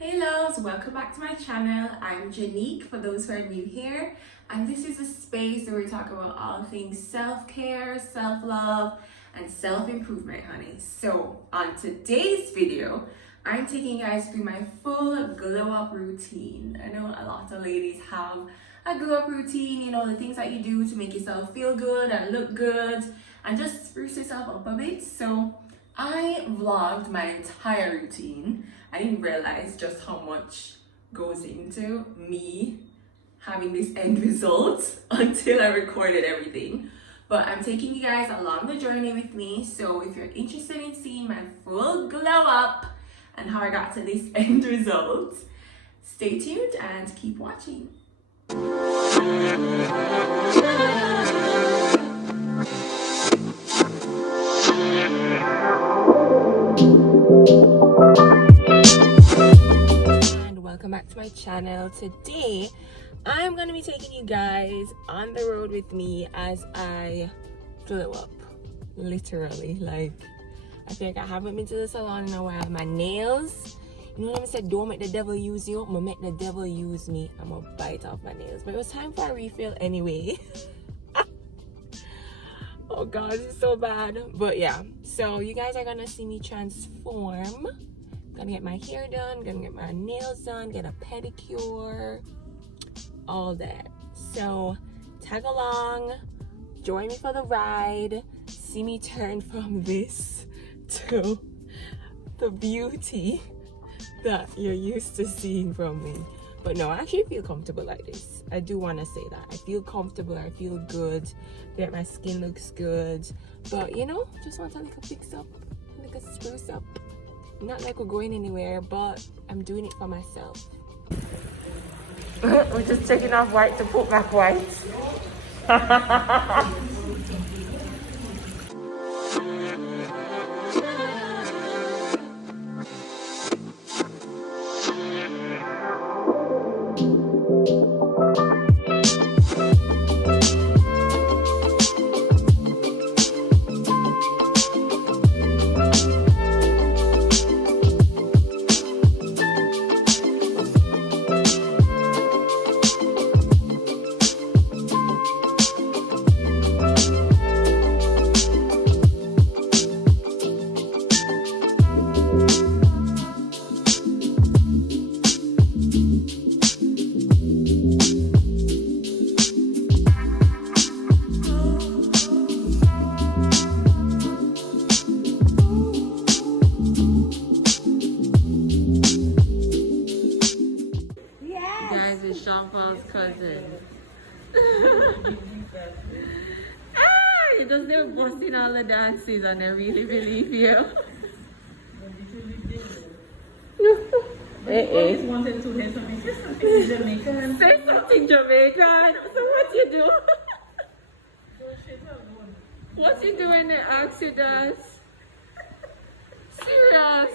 Hey loves, welcome back to my channel. I'm Janique for those who are new here, and this is a space where we talk about all things self-care, self-love, and self-improvement, honey. So on today's video, I'm taking you guys through my full glow up routine. I know a lot of ladies have a glow up routine, you know, the things that you do to make yourself feel good and look good and just spruce yourself up a bit. So I vlogged my entire routine. I didn't realize just how much goes into me having this end result until I recorded everything. But I'm taking you guys along the journey with me. So if you're interested in seeing my full glow up and how I got to this end result, stay tuned and keep watching. Welcome back to my channel. Today I'm gonna be taking you guys on the road with me as I glow up, literally. Like, I feel like I haven't been to the salon in a while. My nails, you know what I said, don't make the devil use you. I'm gonna make the devil use me. I'm gonna bite off my nails, but it was time for a refill anyway. Oh god, this is so bad. But yeah, so you guys are gonna see me transform. Gonna get my hair done, gonna get my nails done, get a pedicure, all that. So tag along, join me for the ride, see me turn from this to the beauty that you're used to seeing from me. But no, I actually feel comfortable like this. I do want to say that. I feel comfortable, I feel good, that my skin looks good. But you know, just want a little fix up, a little spruce up. Not like we're going anywhere, but I'm doing it for myself. We're just taking off white to put back white. Cousin. You just they're busting all the dances and they really believe you. Always wanted to hear something. Say something Jamaican. Say something Jamaican. So what you do? What you do when they ask you that? Serious?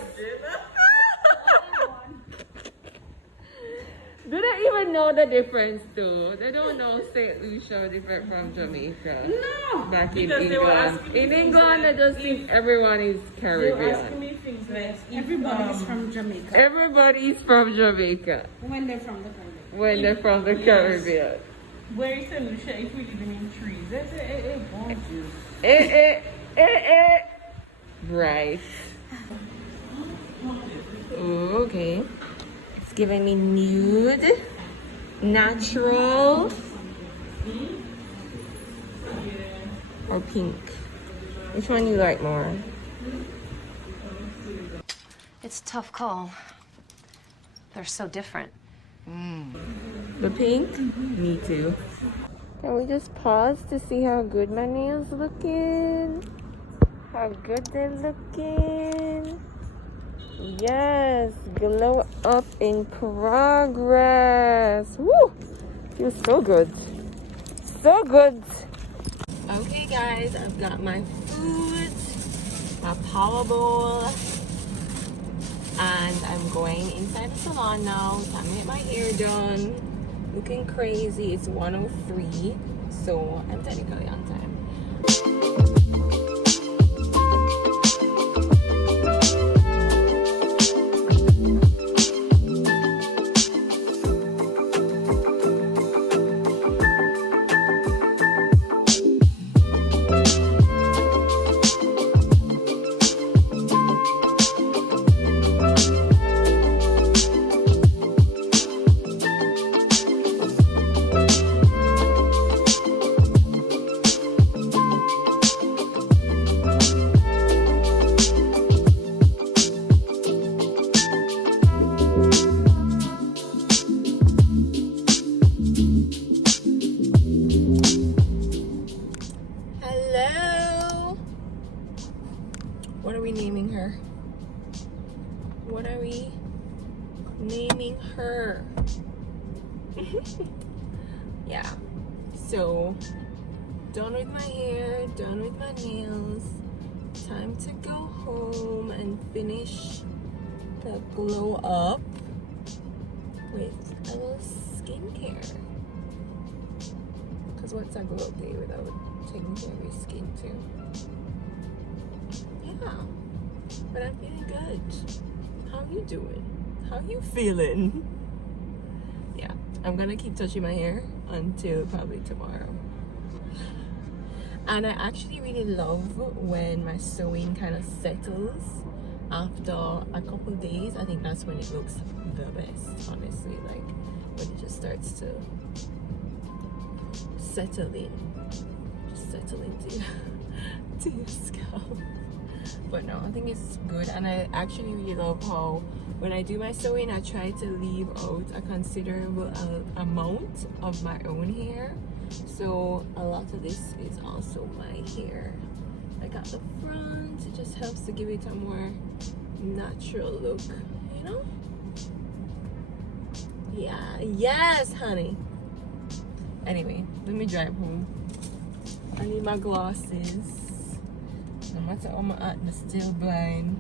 Do they even know the difference though? They don't know St. Lucia different from Jamaica. No! Back in England. In England, they just think everyone is Caribbean. They were asking me things like, everybody's from Jamaica. Everybody's from Jamaica. When they're from the Caribbean. When they're from the Caribbean. Where is St. Lucia if we living in trees? They say, bonjour. Right. Okay. It's giving me nude, natural, or pink. Which one you like more? It's a tough call. They're so different. The pink? Me too. Can we just pause to see how good my nails looking? How good they're looking. Yes, glow up in progress. Woo! Feels so good. So good. Okay guys, I've got my food, my power bowl, and I'm going inside the salon now. Time to get my hair done. Looking crazy. It's 1:03, so I'm technically on time. Hello. What are we naming her? What are we naming her? Yeah. So, done with my hair, done with my nails. Time to go home and finish the glow up with a little skincare. Because what's a glow up day without taking care of your skin too? Yeah. But I'm feeling good. How you doing? How you feeling? Yeah. I'm gonna keep touching my hair until probably tomorrow. And I actually really love when my sewing kind of settles after a couple of days. I think that's when it looks the best, honestly. Like when it just starts to settle in. Just settle into to your scalp. But no, I think it's good. And I actually really love how when I do my sewing, I try to leave out a considerable amount of my own hair. So a lot of this is also my hair. Like at the front, it just helps to give it a more natural look, you know? Yeah, yes, honey. Anyway, let me drive home. I need my glasses. No matter how my aunt is still blind.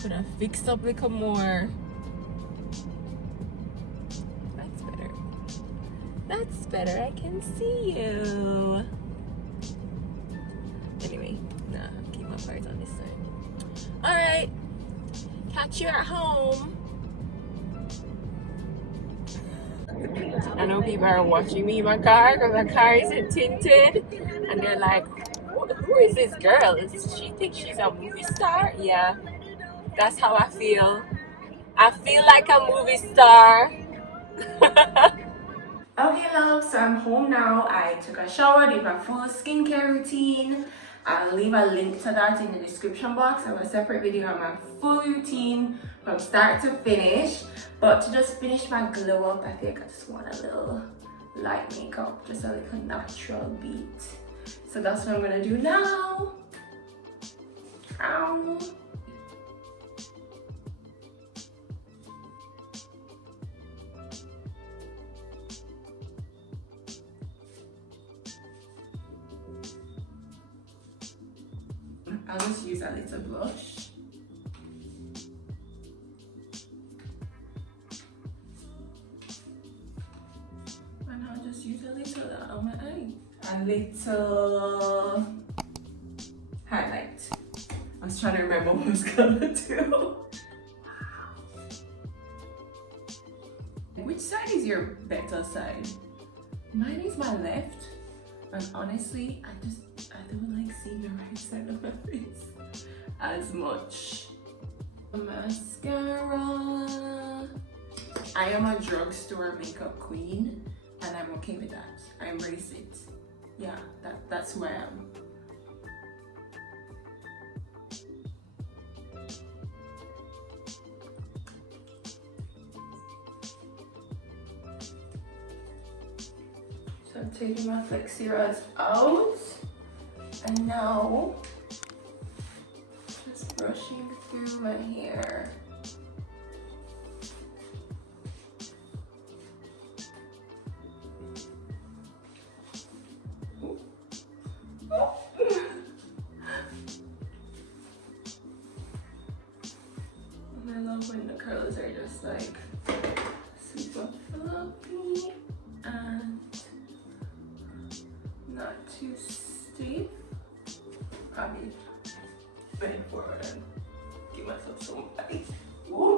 Could I fix up a little more? That's better. That's better. I can see you. Anyway, nah, keep my part on this side. Alright. Catch you at home. I know people are watching me in my car because my car isn't tinted. And they're like, who is this girl? Does she think she's a movie star? Yeah. That's how I feel. I feel like a movie star. Okay, love, so I'm home now. I took a shower, did my full skincare routine. I'll leave a link to that in the description box. I have a separate video on my full routine from start to finish. But to just finish my glow up, I think I just want a little light makeup, just a little natural beat. So that's what I'm gonna do now. Ow. I'll just use a little blush. And I'll just use a little that on my eye. A little highlight. I was trying to remember what I was gonna do. Wow. Which side is your better side? Mine is my left. And honestly, I don't like seeing the right side of my face as much. Mascara. I am a drugstore makeup queen and I'm okay with that. I embrace it. Yeah, that's who I am. So I'm taking my flexi rods out. And now, just brushing through my hair. And I love when the curls are just like super fluffy and not too stiff. Probably bend forward and give myself some space. Woo.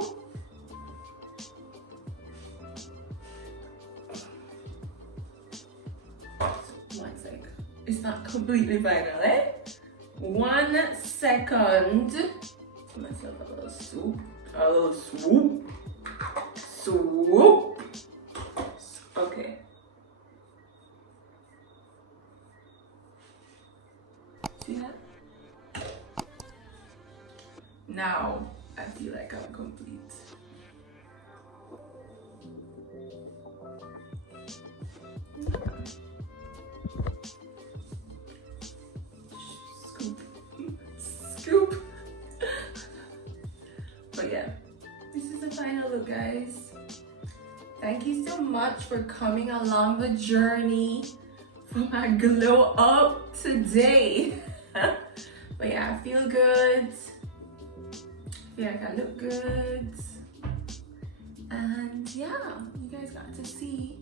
One sec. It's not completely final, eh? 1 second. Give myself a little swoop. A little swoop. Swoop. Okay. See that? Now I feel like I'm complete. this is the final look, guys. Thank you so much for coming along the journey for my glow up today. But yeah, I feel good. I feel like I look good. And yeah, you guys got to see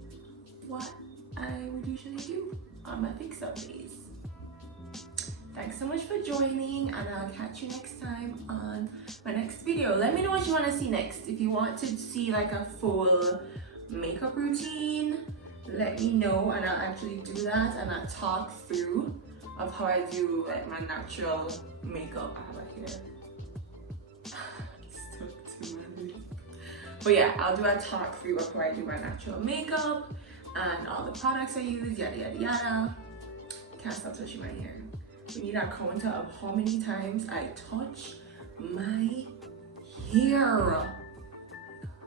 what I would usually do on my fix up days. Thanks so much for joining, and I'll catch you next time on my next video. Let me know what you want to see next. If you want to see like a full makeup routine, let me know and I'll actually do that, and I'll talk through of how I do like my natural makeup. I have a hair stuck to my lip. But yeah, I'll do a talk through of how I do my natural makeup and all the products I use, yada yada yada. Can't stop touching my hair. We need a counter of how many times I touch my hair.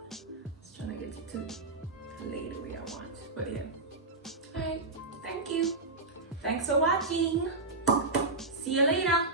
Just trying to get it to lay the way I want. But yeah. Alright, thank you. Thanks for watching. See you later.